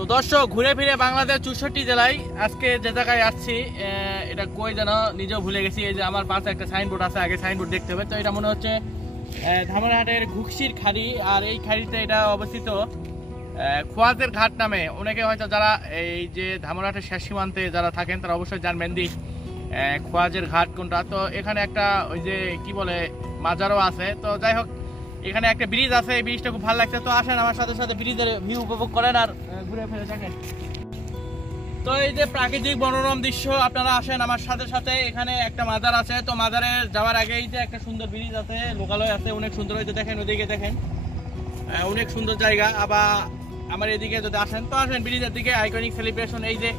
তো দর্শক ঘুরে ফিরে বাংলাদেশ 64 জেলায় আজকে যে জায়গায় আসছি এটা কই যেন নিজেও ভুলে গেছি। এই যে আমার পাশে একটা সাইনবোর্ড আছে, আগে সাইনবোর্ড দেখতে হবে। তো এটা মনে হচ্ছে ধামরাহাটের ঘুকশির খাড়ি, আর এই খাড়িতে এটা অবস্থিত খোয়াজের ঘাট নামে। অনেকে হয়তো যারা এই যে ধামরাহাটের শেষ সীমান্তে যারা থাকেন তারা অবশ্যই জানবেন দি খোয়াজের ঘাট কোনটা। তো এখানে একটা ওই যে কি বলে মাজারও আছে। তো যাই হোক, এখানে একটা ব্রিজ আছে, এই ব্রিজটা খুব ভালো লাগছে। তো আসেন আমার সাথে সাথে ব্রিজের ভিউ উপভোগ করেন আর ঘুরে ফিরে দেখেন। তো এই যে প্রাকৃতিক মনোরম দৃশ্য, আপনারা আসেন আমার সাথে সাথে। এখানে একটা মাজার আছে, তো মাজারে যাওয়ার আগে এই যে একটা সুন্দর ব্রিজ আছে, লোকালয় আছে, অনেক সুন্দর। হয়েছে দেখেন, ওদিকে দেখেন অনেক সুন্দর জায়গা। আবার আমার এদিকে যদি আসেন তো আসেন ব্রিজের দিকে। আইকনিক সেলিব্রেশন, এই যে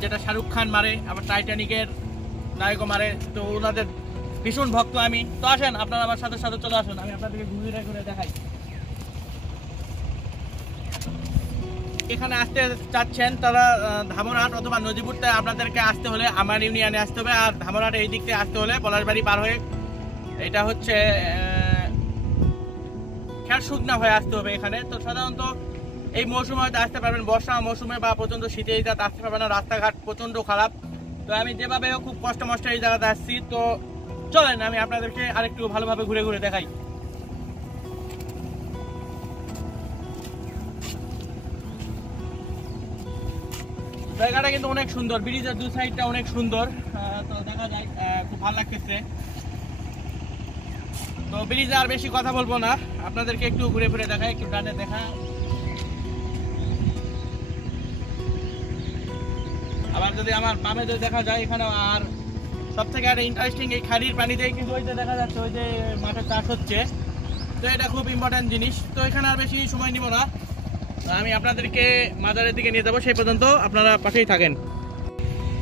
যেটা শাহরুখ খান মারে, আবার টাইটানিকের নায়কও মারে, তো ওনাদের ভীষণ ভক্ত আমি। তো আসেন আপনারা আমার সাথে সাথে চলে আসুন, আমি আপনাদেরকে ঘুরে ঘুরে দেখাই। এখানে আসতে চাচ্ছেন তারা ধামরাহাট অথবা নজিপুরতে আপনাদেরকে আসতে হলে আমার ইউনিয়নে আসতে হবে। আর ধামরাহাট এই দিক থেকে আসতে হলে পলাশবাড়ি পার হয়ে এটা হচ্ছে খেরশুকনা হয়ে আসতে হবে এখানে। তো সাধারণত এই মৌসুমে হয়তো আসতে পারবেন, বর্ষা মৌসুমে বা প্রচন্ড শীতে এই জায়গাতে আসতে পারবেন না, রাস্তাঘাট প্রচন্ড খারাপ। তো আমি যেভাবে খুব কষ্ট মষ্ট এই জায়গাতে আসছি। তো চলেন আমি আপনাদেরকে আরেকটু ভালোভাবে ঘুরে ঘুরে দেখাই। জায়গাটা কিন্তু অনেক সুন্দর, ব্রিজের দু সাইডটা অনেক সুন্দর। তো দেখা যায় খুব ভালো লাগতেছে। তো ব্রিজে আর বেশি কথা বলবো না, আপনাদেরকে একটু ঘুরে ঘুরে দেখাই, একটু ডানে দেখা। আবার যদি আমার বামে যদি দেখা যায় এখানে, আর সব থেকে একটা ইন্টারেস্টিং এই খাড়ির পানিতেই কিন্তু ওই যে দেখা যাচ্ছে ওই যে মাঠে চাষ হচ্ছে। তো এটা খুব ইম্পর্টেন্ট জিনিস। তো এখানে আর বেশি সময় নিব না, আমি আপনাদেরকে মাজারের দিকে নিয়ে যাবো, সেই পর্যন্ত আপনারা পাশেই থাকেন।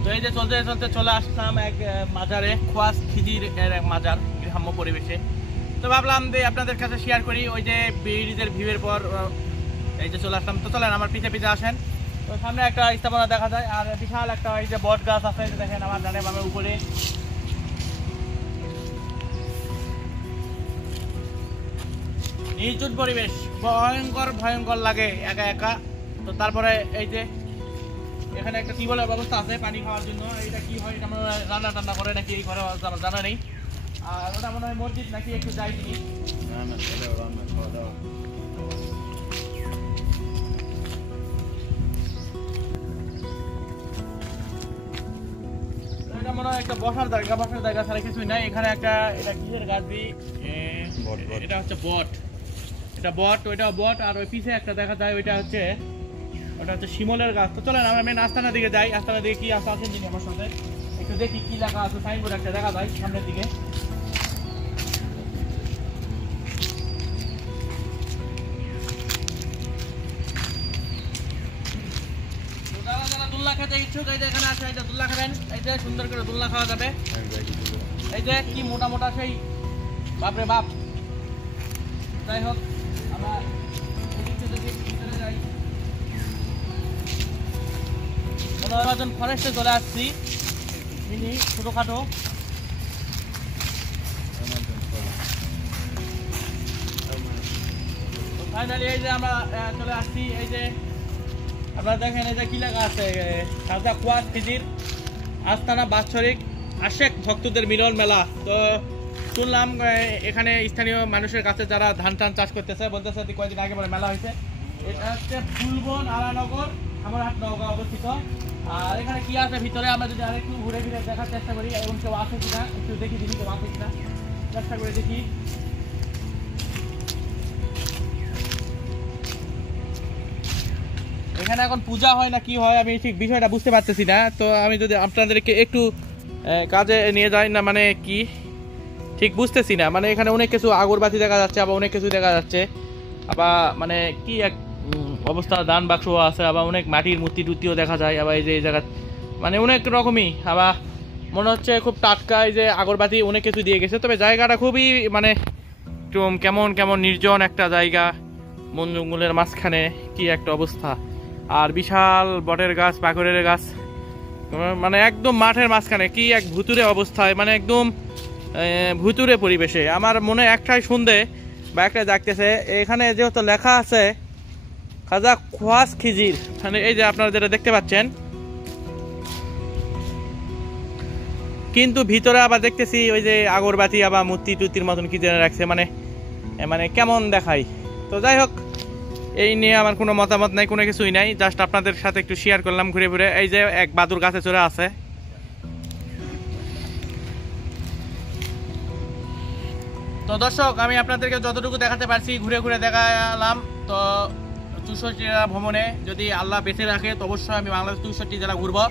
তো এই যে চলতে চলতে চলে আসলাম এক মাজারে, খোয়াজ খিজির এক মাজার, গ্রাম্য পরিবেশে। তো ভাবলাম যে আপনাদের কাছে শেয়ার করি। ওই যে ব্রিজের ভিউয়ের পর এই যে চলে আসলাম। তো চলেন আমার পিছে পিছে আসেন। তো সামনে একটা স্থাপনা দেখা যায়, আর বিশাল একটা এই যে বট গাছ আছে, দেখেন আমার ডানে বামে উপরে। নির্জন পরিবেশ, ভয়ঙ্কর ভয়ঙ্কর লাগে একা একা। তো তারপরে এই যে এখানে একটা টিউবওয়েলের ব্যবস্থা আছে পানি খাওয়ার জন্য। এটা কি হয়, এটা মনে হয় রান্না টান্না করে নাকি এই ঘরে, আমার জানা নেই। আর ওটা মনে হয় মসজিদ নাকি, একটু যাই দিই। এটা মনে হয় একটা বসার জায়গা ছাড়া কিছুই নাই এখানে। একটা এটা কিসের গাছ দিই, এটা হচ্ছে বট, এটা বট, ওইটা বট। আর ওই পিছে একটা দেখা যায় ওইটা হচ্ছে শিমলের গাছ। তো চলেন আমরা মেন আস্তানা দিকে যাই। আস্তানা দিকে কি আছে আসেন যিনি আমার সাথে, একটু দেখি কি লেখা আছে। সাইনবোর্ড একটা দেখা যায় সামনের দিকে। যারা দোলনা খেতে ইচ্ছুক এই যে এখানে আছে, এই যে দোলনা খাবেন, এই যে সুন্দর করে দোলনা খাওয়া যাবে। এই যে কি মোটা মোটা সেই বাপরে বাপ। যাই হোক আমরা ভিতরে যাই। ফরেস্টে চলে আসছি, মিনি ছোটখাটো। ফাইনালি এই যে আমরা চলে আসছি। এই যে আপনারা দেখেন এই যে কি লেখা আছে, খাজা খোয়াজ খিজির আস্তানা বাৎসরিক আশেক ভক্তদের মিলন মেলা। তো শুনলাম এখানে স্থানীয় মানুষের কাছে যারা ধান টান চাষ করতেছে বলতেছে কয়েকদিন আগে বলে মেলা হয়েছে। এটা হচ্ছে ফুলবন আলানগর, ধামরাহাট নওগাঁ অবস্থিত। আর এখানে কি আছে ভিতরে আমরা যদি আরেকটু ঘুরে ঘুরে দেখার চেষ্টা করি, এবং কেউ আছে কিনা একটু দেখি, দেখি কেউ আছে কিনা চেষ্টা করে দেখি। এখানে এখন পূজা হয় না কি হয় আমি ঠিক বিষয়টা বুঝতে পারতেছি না। তো আমি যদি আপনাদেরকে একটু কাজে নিয়ে যাই না, মানে কি ঠিক বুঝতেছি না। মানে এখানে অনেক কিছু আগরবাতি দেখা যাচ্ছে, আবার অনেক কিছু দেখা যাচ্ছে, আবার মানে কি এক অবস্থা, দান বাক্স আছে, আবার অনেক মাটির মূর্তি টুর্তিও দেখা যায়। আবার এই যে এই জায়গা মানে অনেক রকমই, আবার মনে হচ্ছে খুব টাটকা এই যে আগরবাতি অনেক কিছু দিয়ে গেছে। তবে জায়গাটা খুবই মানে কেমন কেমন নির্জন একটা জায়গা, বন জঙ্গলের মাঝখানে, কি একটা অবস্থা। আর বিশাল বটের গাছ, পাকড়ের গাছ, মানে একদম মাঠের মাঝখানে, কি এক ভুতুরে অবস্থায়, মানে একদম ভুতুরে পরিবেশে। আমার মনে একটাই সন্দেহ বা একটা জাগতেছে, এখানে যেহেতু লেখা আছে খাজা খোয়াস খিজির, মানে এই যে আপনারা যেটা দেখতে পাচ্ছেন, কিন্তু ভিতরে আবার দেখতেছি ওই যে আগরবাতি আবার মূর্তি টুতির মতন কি যেন রাখছে, মানে মানে কেমন দেখায়। তো যাই হোক, এই নিয়ে আমার কোনো মতামত নাই, কোনো কিছুই নাই, জাস্ট আপনাদের সাথে একটু শেয়ার করলাম ঘুরে ঘুরে। এই যে এক বাদুর গাছে চড়ে আছে। তো দর্শক, আমি আপনাদেরকে যতটুকু দেখাতে পারছি ঘুরে ঘুরে দেখালাম। তো 64 জেলা ভ্রমণে যদি আল্লাহ বেঁচে রাখে তো অবশ্যই আমি বাংলাদেশ 64 জেলা ঘুরবো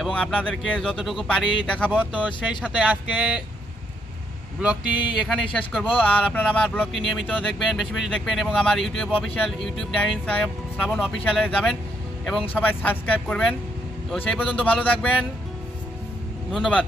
এবং আপনাদেরকে যতটুকু পারি দেখাবো। তো সেই সাথে আজকে ব্লগটি এখানেই শেষ করব। আর আপনারা আমার ব্লগটি নিয়মিত দেখবেন, বেশি বেশি দেখবেন এবং আমার ইউটিউব নাইন শ্রাবণ অফিসিয়ালে যাবেন এবং সবাই সাবস্ক্রাইব করবেন। তো সেই পর্যন্ত ভালো থাকবেন, ধন্যবাদ।